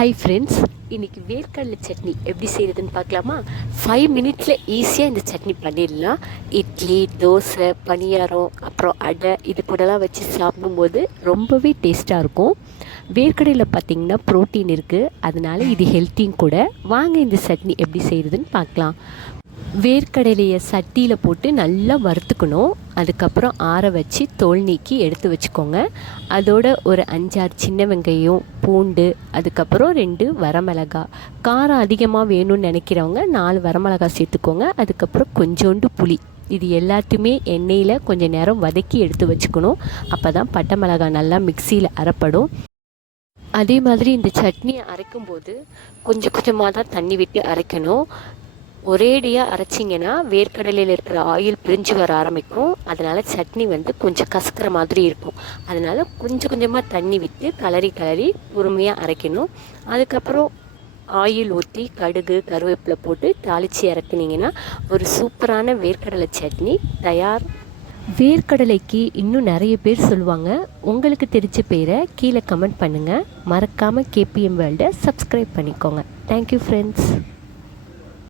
Hi friends, இன்றைக்கி வேர்க்கடலை சட்னி எப்படி செய்கிறதுன்னு பார்க்கலாமா? 5 மினிட்ஸில் ஈஸியாக இந்த சட்னி பண்ணிடலாம். இட்லி, தோசை, பணியாரம், அப்புறம் அடை இது கூடலாம் வச்சு சாப்பிடும்போது ரொம்பவே டேஸ்ட்டாக இருக்கும். வேர்க்கடையில் பார்த்திங்கன்னா ப்ரோட்டீன் இருக்குது, அதனால் இது ஹெல்த்தியும் கூட. வாங்க இந்த சட்னி எப்படி செய்கிறதுன்னு பார்க்கலாம். வேர்க்கடலையை சட்டியில் போட்டு நல்லா வறுத்துக்கணும். அதுக்கப்புறம் ஆற வச்சு தோல் நீக்கி எடுத்து வச்சுக்கோங்க. அதோட ஒரு 5-6 சின்ன வெங்காயம், பூண்டு, அதுக்கப்புறம் 2 வரமிளகாய். காரம் அதிகமாக வேணும்னு நினைக்கிறவங்க 4 வரமிளகாய் சேர்த்துக்கோங்க. அதுக்கப்புறம் கொஞ்சோண்டு புளி. இது எல்லாத்தையுமே எண்ணெயில் கொஞ்சம் நேரம் வதக்கி எடுத்து வச்சுக்கணும். அப்போ தான் பட்டை மிளகாய் நல்லா மிக்சியில் அரைப்படும். அதே மாதிரி இந்த சட்னியை அரைக்கும்போது கொஞ்சம் கொஞ்சமாக தான் தண்ணி விட்டு அரைக்கணும். ஒரேடியாக அரைச்சிங்கன்னா வேர்க்கடலையில் இருக்கிற ஆயில் பிரிஞ்சு வர ஆரம்பிக்கும். அதனால் சட்னி கொஞ்சம் கசக்கிற மாதிரி இருக்கும். அதனால் கொஞ்சம் கொஞ்சமாக தண்ணி விட்டு கிளறி பொறுமையாக அரைக்கணும். அதுக்கப்புறம் ஆயில் ஊற்றி கடுகு, கருவேப்பிலை போட்டு தாளித்து இறக்குனீங்கன்னா ஒரு சூப்பரான வேர்க்கடலை சட்னி தயார். வேர்க்கடலைக்கு இன்னும் நிறைய பேர் சொல்லுவாங்க. உங்களுக்கு தெரிஞ்ச பேரை கீழே கமெண்ட் பண்ணுங்கள். மறக்காமல் KPM வேர்ல்டை சப்ஸ்கிரைப் பண்ணிக்கோங்க. Thank you friends.